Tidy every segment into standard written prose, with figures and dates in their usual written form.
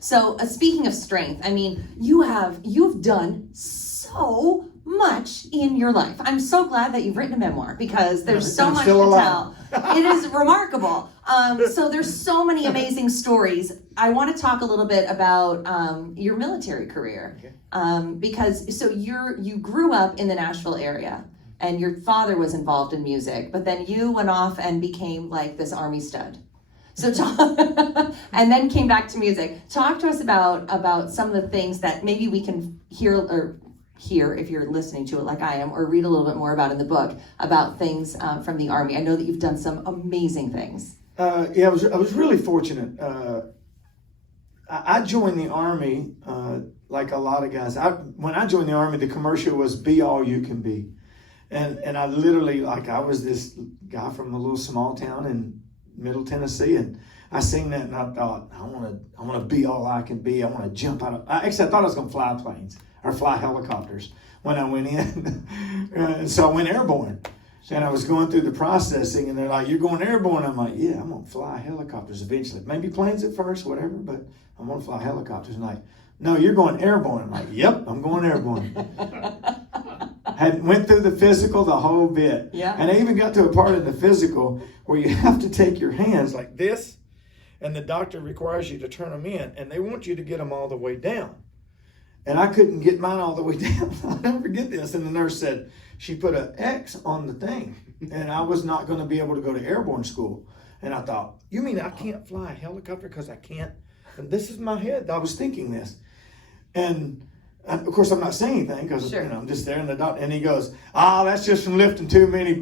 So speaking of strength, I mean, you've done so much in your life. I'm so glad that you've written a memoir because there's so much to tell. It is remarkable. So there's so many amazing stories. I want to talk a little bit about your military career, because so you grew up in the Nashville area, and your father was involved in music, but then you went off and became like this Army stud. So and then came back to music. Talk to us about some of the things that maybe we can hear if you're listening to it like I am, or read a little bit more about in the book about things from the Army. I know that you've done some amazing things. I was really fortunate. I joined the Army like a lot of guys. When I joined the Army, the commercial was "Be all you can be," and I literally, like, I was this guy from a little small town in Middle Tennessee, and I seen that and I thought, I want to be all I can be. I want to jump out of. Actually, I thought I was going to fly planes or fly helicopters when I went in. So I went airborne. And I was going through the processing, and they're like, "You're going airborne." I'm like, "Yeah, I'm going to fly helicopters eventually. Maybe planes at first, whatever, but I'm going to fly helicopters." And like, "No, you're going airborne." I'm like, "Yep, I'm going airborne." Went through the physical, the whole bit. Yeah. And I even got to a part of the physical where you have to take your hands like this, and the doctor requires you to turn them in, and they want you to get them all the way down. And I couldn't get mine all the way down. I'll never forget this. And the nurse said, she put an X on the thing, and I was not going to be able to go to airborne school. And I thought, you mean I can't fly a helicopter because I can't? And this is my head. I was thinking this. And of course, I'm not saying anything because I'm just there. And he goes, that's just from lifting too many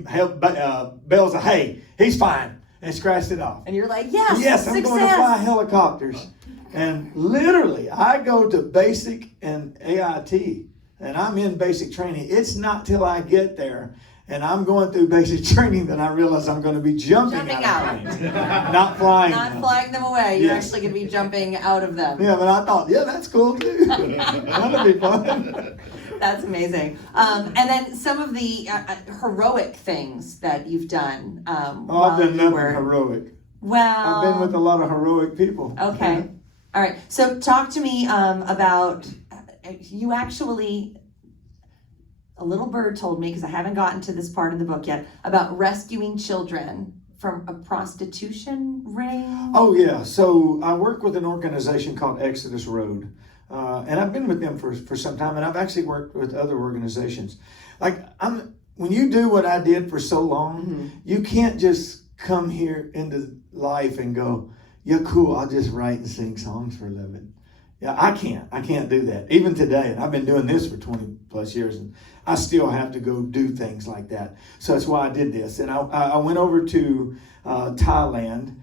bales of hay. He's fine. And scratched it off. And you're like, yes, I'm success. going to fly helicopters. And literally, I go to basic and AIT, and I'm in basic training. It's not till I get there, and I'm going through basic training, that I realize I'm going to be jumping out of planes, not flying. Not flying them away. You're actually going to be jumping out of them. Yeah, but I thought, that's cool too. That'll be fun. That's amazing. And then some of the heroic things that you've done. I've done nothing heroic. Well, I've been with a lot of heroic people. Okay. All right. So talk to me about, you actually, a little bird told me, because I haven't gotten to this part of the book yet, about rescuing children from a prostitution ring. Oh, yeah. So I work with an organization called Exodus Road. And I've been with them for some time, and I've actually worked with other organizations. Like, when you do what I did for so long, you can't just come here into life and go, yeah, cool, I'll just write and sing songs for a living. Yeah, I can't do that. Even today, and I've been doing this for 20 plus years, and I still have to go do things like that. So that's why I did this. And I went over to Thailand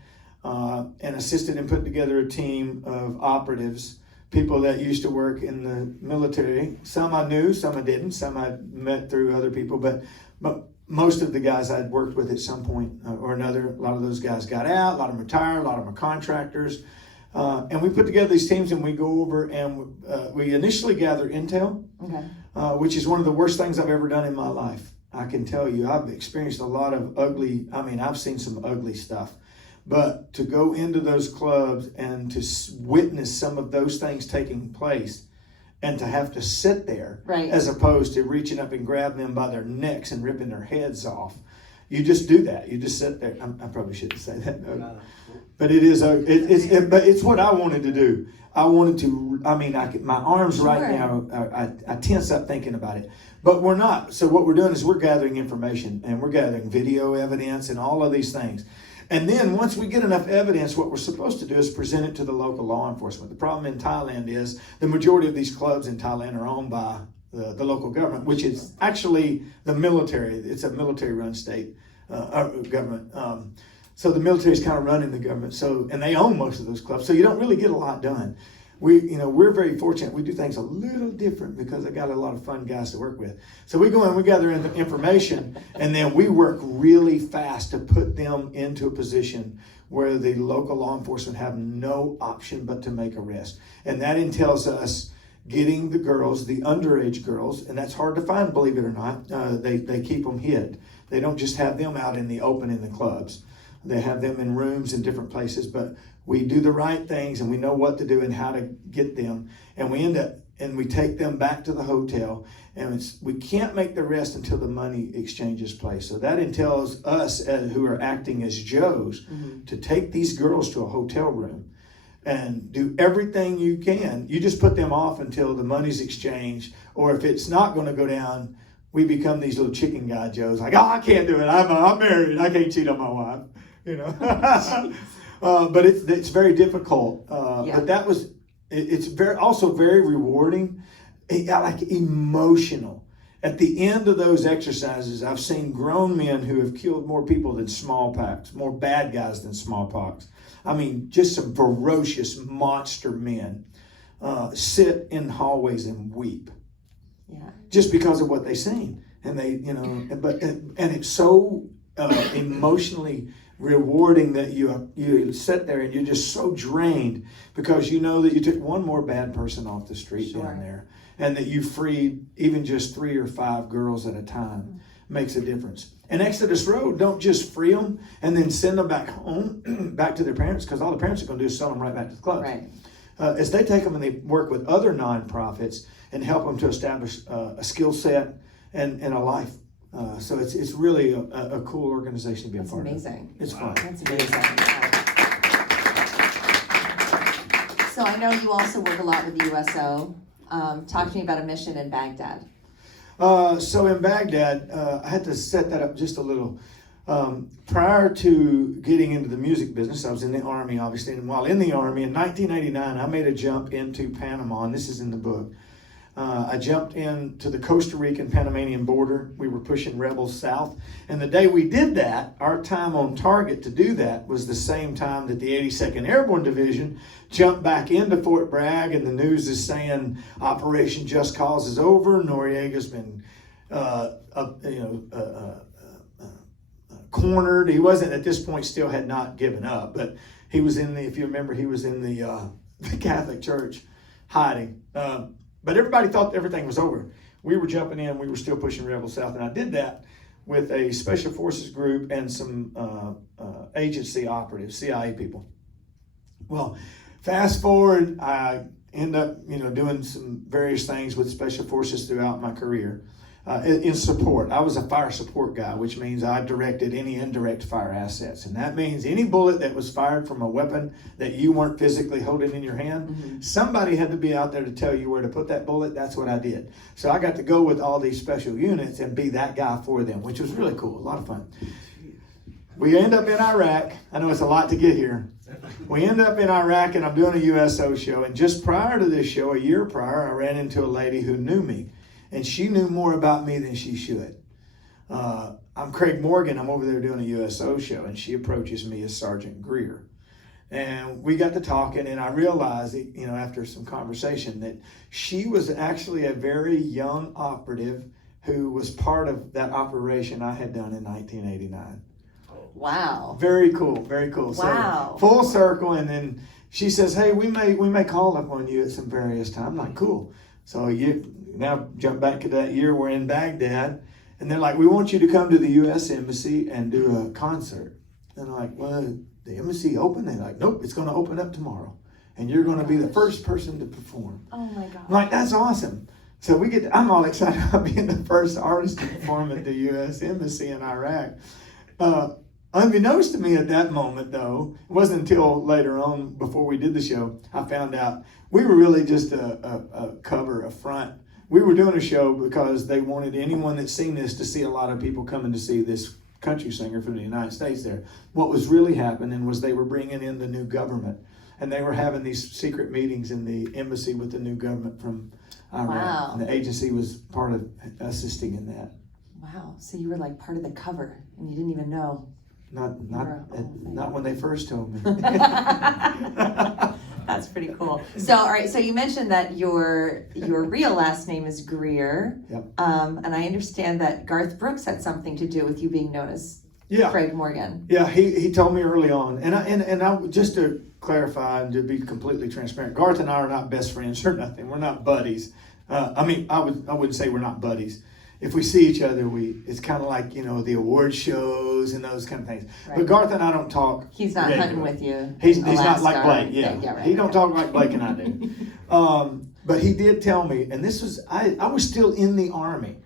and assisted in putting together a team of operatives, people that used to work in the military. Some I knew, some I didn't, some I met through other people, but most of the guys I'd worked with at some point or another, a lot of those guys got out, a lot of them retired, a lot of them are contractors. And we put together these teams, and we go over and we initially gather intel, which is one of the worst things I've ever done in my life. I can tell you, I've experienced a lot of I've seen some ugly stuff. But to go into those clubs and to witness some of those things taking place, and to have to sit there, as opposed to reaching up and grabbing them by their necks and ripping their heads off. You just do that. You just sit there. I probably shouldn't say that. No. But it is but it's what I wanted to do. I wanted to. My arms right now. I tense up thinking about it. But we're not. So what we're doing is we're gathering information, and we're gathering video evidence and all of these things. And then once we get enough evidence, what we're supposed to do is present it to the local law enforcement. The problem in Thailand is the majority of these clubs in Thailand are owned by the local government, which is actually the military. It's a military-run state government. So the military is kind of running the government. And they own most of those clubs. So you don't really get a lot done. We're very fortunate. We do things a little different because I got a lot of fun guys to work with. So we go in, we gather information, and then we work really fast to put them into a position where the local law enforcement have no option but to make arrest. And that entails us getting the girls, the underage girls, and that's hard to find, believe it or not. They keep them hid. They don't just have them out in the open in the clubs. They have them in rooms in different places, but we do the right things and we know what to do and how to get them. And we end up, and we take them back to the hotel, and we can't make the rest until the money exchanges place. So that entails us who are acting as Joes to take these girls to a hotel room and do everything you can. You just put them off until the money's exchanged, or if it's not going to go down, we become these little chicken guy Joes, like, oh, I can't do it. I'm married. I can't cheat on my wife. You know. But it's very difficult. But that was. It's also very rewarding, like emotional. At the end of those exercises, I've seen grown men who have killed more people than smallpox, more bad guys than smallpox. I mean, just some ferocious monster men sit in hallways and weep, just because of what they've seen. And they, and it's so emotionally rewarding that you sit there and you're just so drained because you know that you took one more bad person off the street down there, and that you freed even just 3 or 5 girls at a time makes a difference. And Exodus Road don't just free them and then send them back home, back to their parents, because all the parents are going to do is sell them right back to the clubs. Right. As they take them and they work with other nonprofits and help them to establish a skill set and a life. So it's really a cool organization to be a part of. That's amazing. It's fun. That's amazing. So I know you also work a lot with the USO. Talk to me about a mission in Baghdad. So in Baghdad, I had to set that up just a little. Prior to getting into the music business, I was in the Army, obviously. And while in the Army, in 1989, I made a jump into Panama, and this is in the book. I jumped into the Costa Rican Panamanian border. We were pushing rebels south. And the day we did that, our time on target to do that was the same time that the 82nd Airborne Division jumped back into Fort Bragg, and the news is saying Operation Just Cause is over. Noriega's been, cornered. He wasn't, at this point, still had not given up, but he was in the, if you remember, he was in the Catholic Church hiding. But everybody thought everything was over. We were jumping in. We were still pushing rebels south. And I did that with a special forces group and some agency operatives, CIA people. Well, fast forward, I end up, doing some various things with special forces throughout my career. In support. I was a fire support guy, which means I directed any indirect fire assets. And that means any bullet that was fired from a weapon that you weren't physically holding in your hand, somebody had to be out there to tell you where to put that bullet. That's what I did. So I got to go with all these special units and be that guy for them, which was really cool, a lot of fun. We end up in Iraq. I know it's a lot to get here. We end up in Iraq, and I'm doing a USO show. And just prior to this show, a year prior, I ran into a lady who knew me. And she knew more about me than she should. I'm Craig Morgan. I'm over there doing a USO show, and she approaches me as Sergeant Greer. And we got to talking, and I realized, after some conversation, that she was actually a very young operative who was part of that operation I had done in 1989. Wow. Very cool, very cool. Wow. So full circle, and then she says, hey, we may call up on you at some various time. I'm like, cool. So you now jump back to that year, we're in Baghdad, and they're like, we want you to come to the U.S. Embassy and do a concert. And I'm like, well, the embassy open? They're like, nope, it's going to open up tomorrow. And you're going to be the first person to perform. Oh my God. I'm like, that's awesome. So I'm all excited about being the first artist to perform at the U.S. Embassy in Iraq. Unbeknownst to me at that moment, though, it wasn't until later on, before we did the show, I found out we were really just a cover, a front. We were doing a show because they wanted anyone that's seen this to see a lot of people coming to see this country singer from the United States there. What was really happening was they were bringing in the new government, and they were having these secret meetings in the embassy with the new government from Iraq. Wow. And the agency was part of assisting in that. Wow. So you were like part of the cover, and you didn't even know. Not when they first told me. That's pretty cool. So, all right. So you mentioned that your real last name is Greer. Yep. And I understand that Garth Brooks had something to do with you being known as Craig Morgan. Yeah, he told me early on, and I just to clarify and to be completely transparent, Garth and I are not best friends or nothing. We're not buddies. I wouldn't say we're not buddies. if we see each other, it's kind of like, the award shows and those kind of things. Right. But Garth and I don't talk. He's not hunting with you. He's in not like Alaska Blake. or- right, He don't okay. talk like Blake and I do. But he did tell me, and this was, I was still in the Army.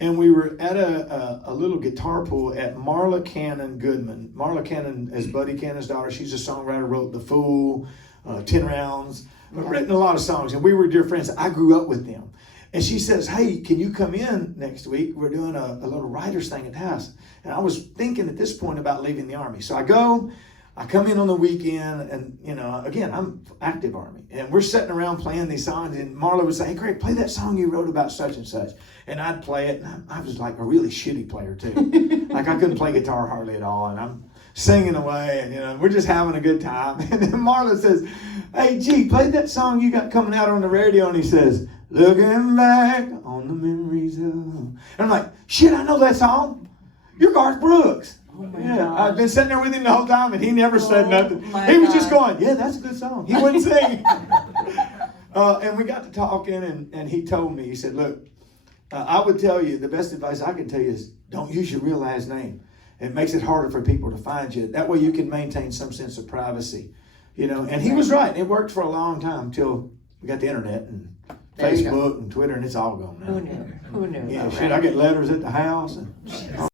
And we were at a little guitar pool at Marla Cannon Goodman. Marla Cannon is Buddy Cannon's daughter. She's a songwriter, wrote The Fool, 10 Rounds, written a lot of songs. And we were dear friends. I grew up with them. And she says, hey, can you come in next week? We're doing a little writer's thing at the house. And I was thinking at this point about leaving the Army. So I go, I come in on the weekend, and, again, I'm active Army. And we're sitting around playing these songs, and Marla would say, hey, Greg, play that song you wrote about such and such. And I'd play it, and I was like a really shitty player, too. Like, I couldn't play guitar hardly at all, and I'm singing away, and, we're just having a good time. And then Marla says, hey, G, play that song you got coming out on the radio. And he says, looking back on the memories of... And I'm like, shit, I know that song. You're Garth Brooks. Oh my Yeah, gosh. I've been sitting there with him the whole time, and he never said nothing. my He was just God. going, yeah, that's a good song. He wouldn't sing. And we got to talking, and he told me, he said, look, I would tell you, the best advice I can tell you is don't use your real last name. It makes it harder for people to find you. That way you can maintain some sense of privacy. And he was right. It worked for a long time till we got the internet and There you go. Facebook and Twitter, and it's all gone now. Who knew? Who knew? Yeah, though, shit, right? I get letters at the house and all